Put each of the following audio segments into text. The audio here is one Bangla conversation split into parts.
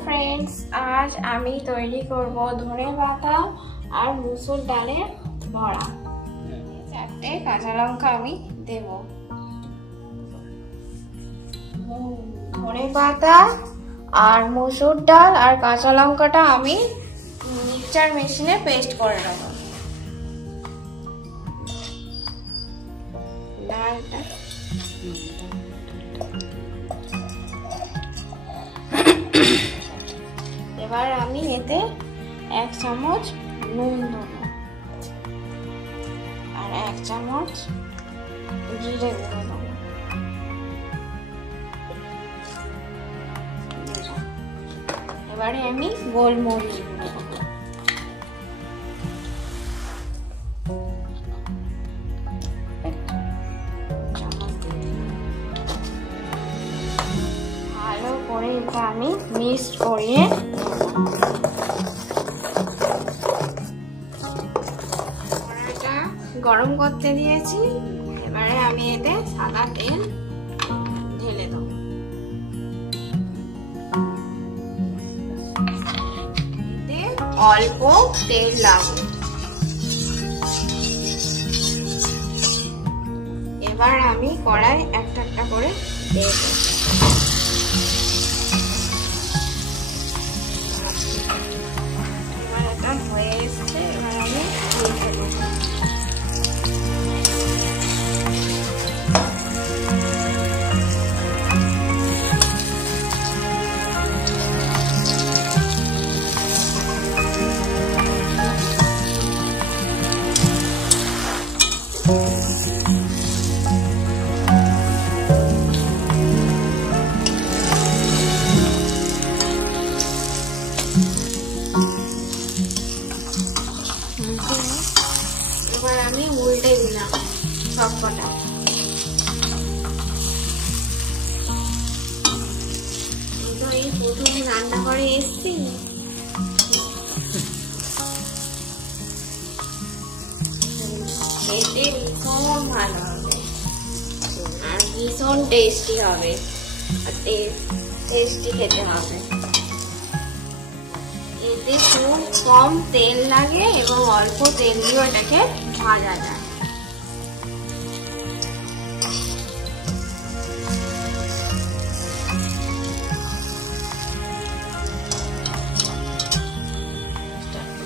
फ्रेंड्स, आज आमी तैरी करब धने पाता और मुसुर डालेर बड़ा। चारटे काँचा लंका आमी देब। धने पाता और मुसुर डाल और काँचा लंकाटा आमी मिक्सचार मेशिने पेस्ट करे नेब। डालटा এবার আমি এতে 1 চামচ নুন দেব আর 1 চামচ জিরে গুঁড়ো দেব। এবারে আমি গোলমরিচ গুঁড়ো দেব। ভালো করে এটা আমি মিক্স করিয়ে গরম করতে দিয়েছি। এবারে আমি এতে সাদা তেল ঢেলে দেব। এতে অল্প তেল লাগবে। এবার আমি কড়াই একটা একটা করে দেব। এবার এটা হয়ে এসেছে, এবার আমি উল্টে দেব। এবার আমি উল্টে দিলাম সবকটা। তো এই প্রথম রান্না করে এসছি, খেতে ভীষণ ভালো হবে আর ভীষণ টেস্টি হবে। টেস্টি খেতে হবে। এতে খুব কম তেল লাগে এবং অল্প তেল দিয়ে এটাকে ভাজা যায়।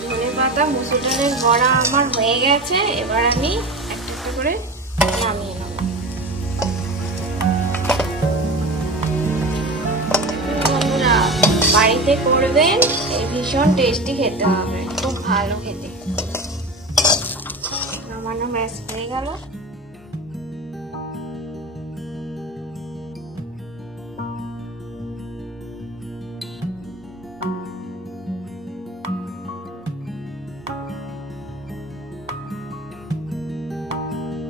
ধনেপাতা মুসুর ডালের বড়া আমার হয়ে গেছে। এবার আমি একটা একটা করে নামিয়ে নেব। বন্ধুরা বাড়িতে করবেন, ভীষণ টেস্টি খেতে হবে, খুব ভালো খেতে। নামানো ম্যাশ হয়ে গেল।